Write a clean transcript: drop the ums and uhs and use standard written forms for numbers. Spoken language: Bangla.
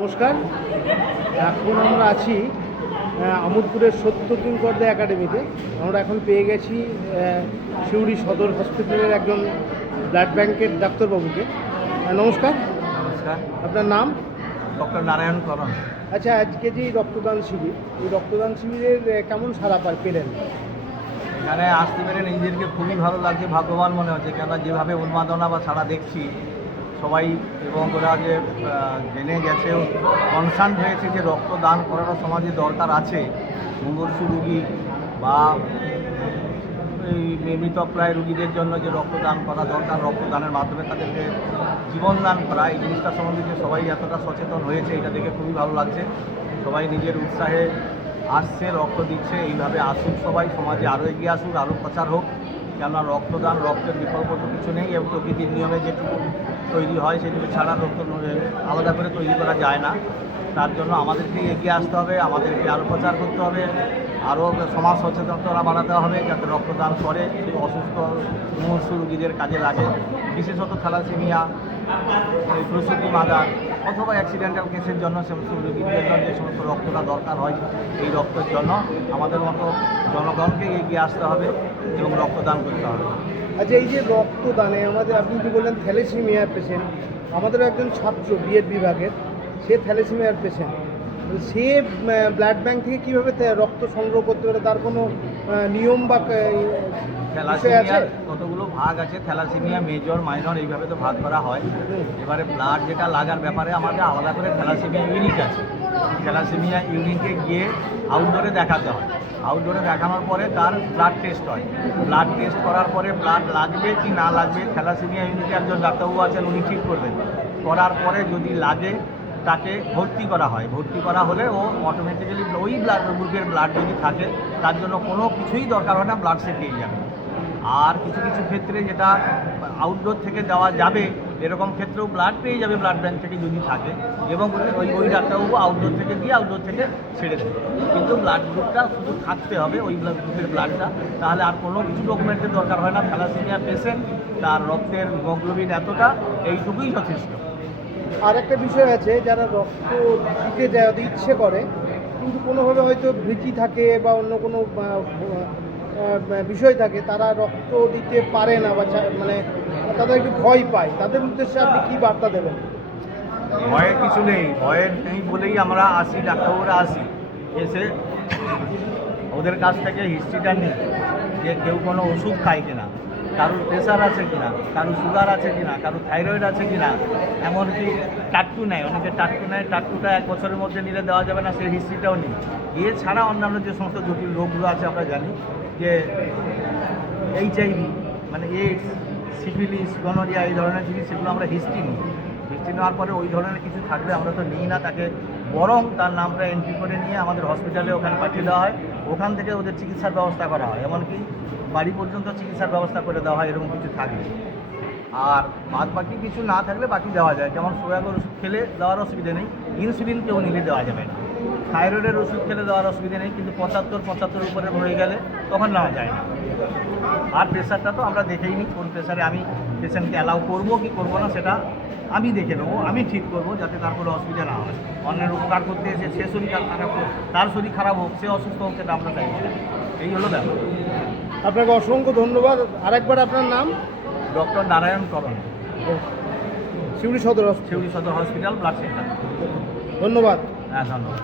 নমস্কার। এখন আমরা আছি আমোদপুরের সত্যকিঙ্করদা একাডেমিতে। আমরা এখন পেয়ে গেছি সিউড়ি সদর হসপিটালের একজন ব্লাড ব্যাংকের ডাক্তারবাবুকে। নমস্কার। নমস্কার। আপনার নাম? ডক্টর নারায়ণ করণ। আচ্ছা, আজকে যে রক্তদান শিবির, এই রক্তদান শিবিরের কেমন সাড়া পেলেন? এখানে আসতে পেরে নিজেদেরকে খুবই ভালো লাগছে, ভাগ্যবান মনে হচ্ছে। কেননা যেভাবে উন্মাদনা বা সাড়া দেখছি সবাই, এবং ওরা যে জেনে গেছে, কনসার্ন হয়েছে যে রক্তদান করাটা সমাজে দরকার আছে। মুমূর্ষু রুগী বা এই মৃতপ্রায় রুগীদের জন্য যে রক্তদান করা দরকার, রক্তদানের মাধ্যমে তাদেরকে জীবনদান করা, এই জিনিসটা সম্বন্ধে যে সবাই এতটা সচেতন হয়েছে, এটা দেখে খুবই ভালো লাগছে। সবাই নিজের উৎসাহে আসছে, রক্ত দিচ্ছে। এইভাবে আসুক সবাই, সমাজে আরও এগিয়ে আসুক, আরও প্রচার হোক। কেননা রক্তদান, রক্তের বিকল্প তো কিছু নেই, এবং প্রকৃতির নিয়মে যেটুকু তৈরি হয় সেটুকু ছাড়া রক্ত আলাদা করে তৈরি করা যায় না। তার জন্য আমাদেরকে এগিয়ে আসতে হবে, আমাদেরকে আরও প্রচার করতে হবে, আরও সমাজ সচেতনতা বাড়াতে হবে, যাতে রক্তদান করে সেই অসুস্থ মুমূর্ষু রোগীদের কাজে লাগে। বিশেষত থ্যালাসেমিয়া, প্রসূতি মাদার অথবা অ্যাক্সিডেন্টাল কেসের জন্য সমস্ত রোগীদের জন্য যে সমস্ত রক্তটা দরকার হয়, এই রক্তের জন্য আমাদের মতো জনগণকে এগিয়ে আসতে হবে এবং রক্তদান করতে হবে। আচ্ছা, এই যে রক্তদানে আমাদের, আপনি যে বললেন থ্যালাসেমিয়ার পেশেন্ট, আমাদেরও একজন ছাত্র বিএড বিভাগের, সে থ্যালাসেমিয়ার পেশেন্ট। সে ব্লাড ব্যাংক থেকে কীভাবে রক্ত সংগ্রহ করতে পারে? তার কোনো নিয়ম বা থ্যালাসেমিয়ার কতগুলো ভাগ আছে? থ্যালাসেমিয়া মেজর, মাইনর, এইভাবে তো ভাগ করা হয়। এবারে ব্লাড যেটা লাগার ব্যাপারে আমাদের আলাদা করে থ্যালাসেমিয়া ইউনিট আছে। থ্যালাসেমিয়া ইউনিটে গিয়ে আউটডোরে দেখাতে হয়। আউটডোরে দেখানোর পরে তার ব্লাড টেস্ট হয়। ব্লাড টেস্ট করার পরে ব্লাড লাগবে কি না লাগবে, থ্যালাসেমিয়া ইউনিটে একজন ডাক্তারবাবু আছেন, উনি ঠিক করবেন। করার পরে যদি লাগে তাকে ভর্তি করা হয়। ভর্তি করা হলে ও অটোমেটিক্যালি ওই ব্লাড গ্রুপের ব্লাড যদি থাকে, তার জন্য কোনো কিছুই দরকার হয় না, ব্লাড সে পেয়ে যাবে। আর কিছু কিছু ক্ষেত্রে যেটা আউটডোর থেকে দেওয়া যাবে, এরকম ক্ষেত্রেও ব্লাড পেয়ে যাবে ব্লাড ব্যাংক থেকে যদি থাকে, এবং ওই ডাক্তারবাবু আউটডোর থেকে দিয়ে আউটডোর থেকে ছেড়ে দেবে। কিন্তু ব্লাড গ্রুপটা শুধু থাকতে হবে, ওই ব্লাড গ্রুপের ব্লাডটা, তাহলে আর কোনো কিছু ডকুমেন্টের দরকার হয় না। থ্যালাসেমিয়া পেশেন্ট, তার রক্তের হিমোগ্লোবিন এতটা, এইটুকুই যথেষ্ট। আর একটা বিষয় আছে, যারা রক্ত দিতে যায় ইচ্ছে করে, কিন্তু কোনোভাবে হয়তো ভীতি থাকে বা অন্য কোনো বিষয় থাকে, তারা রক্ত দিতে পারে না বা মানে তাদের একটু ভয় পায়। তাদের উদ্দেশ্যে আপনি কী বার্তা দেবেন? ভয়ের কিছু নেই, ভয়ের নেই বলেই আমরা আসি, ডাক্তারবাবুরা আসি, এসে ওদের কাছ থেকে হিস্ট্রিটা নিই যে কেউ কোনো ওষুধ খায় কিনা, কারোর প্রেশার আছে কিনা, কারোর সুগার আছে কিনা, কারোর থাইরয়েড আছে কিনা, এমনকি টাট্টু নেয়, অনেকে টাট্টু নেয়। টাট্টুটা 1 বছরের মধ্যে নিলে দেওয়া যাবে না, সেই হিস্ট্রিটাও নিই। এছাড়া অন্যান্য যে সমস্ত জটিল রোগগুলো আছে আমরা জানি, যে HIV মানে এইডস, সিফিলিস, গনোরিয়া, এই ধরনের জিনিস, সেগুলো আমরা হিস্ট্রি নিই। হিস্ট্রি নেওয়ার পরে ওই ধরনের কিছু থাকলে আমরা তো নিই না তাকে, বরং তার নামটা এন্ট্রি করে নিয়ে আমাদের হসপিটালে ওখানে পাঠিয়ে দেওয়া হয়। ওখান থেকে ওদের চিকিৎসার ব্যবস্থা করা হয়, এমনকি বাড়ি পর্যন্ত চিকিৎসার ব্যবস্থা করে দেওয়া হয় এরকম কিছু থাকলে। আর বাদ বাকি কিছু না থাকলে বাকি দেওয়া যায়, যেমন সোয়াগের ওষুধ খেলে দেওয়ার অসুবিধা নেই, ইনসুলিন কেউ নিলে দেওয়া যাবে না। থাইরয়েডের ওষুধ খেলে দেওয়ার অসুবিধা নেই, কিন্তু 75 উপরে হয়ে গেলে তখন নেওয়া যায় না। আর প্রেশারটা তো আমরা দেখেই নিই, কোন প্রেশারে আমি পেশেন্টকে অ্যালাউ করবো কি করবো না, সেটা আমি দেখে নেবো, আমি ঠিক করবো, যাতে তার কোনো অসুবিধা না হয়। অন্যের উপকার করতে এসে সে শরীর খারাপ হোক, তার শরীর খারাপ হোক, সে অসুস্থ হোক, সেটা আমরা চাই। এই হলো ব্যাপার। আপনাকে অসংখ্য ধন্যবাদ। আরেকবার আপনার নাম? ডক্টর নারায়ণ করণ, সিউড়ি সদর সিউড়ি সদর হসপিটাল, ব্লাড সেন্টার। ধন্যবাদ। হ্যাঁ, ধন্যবাদ।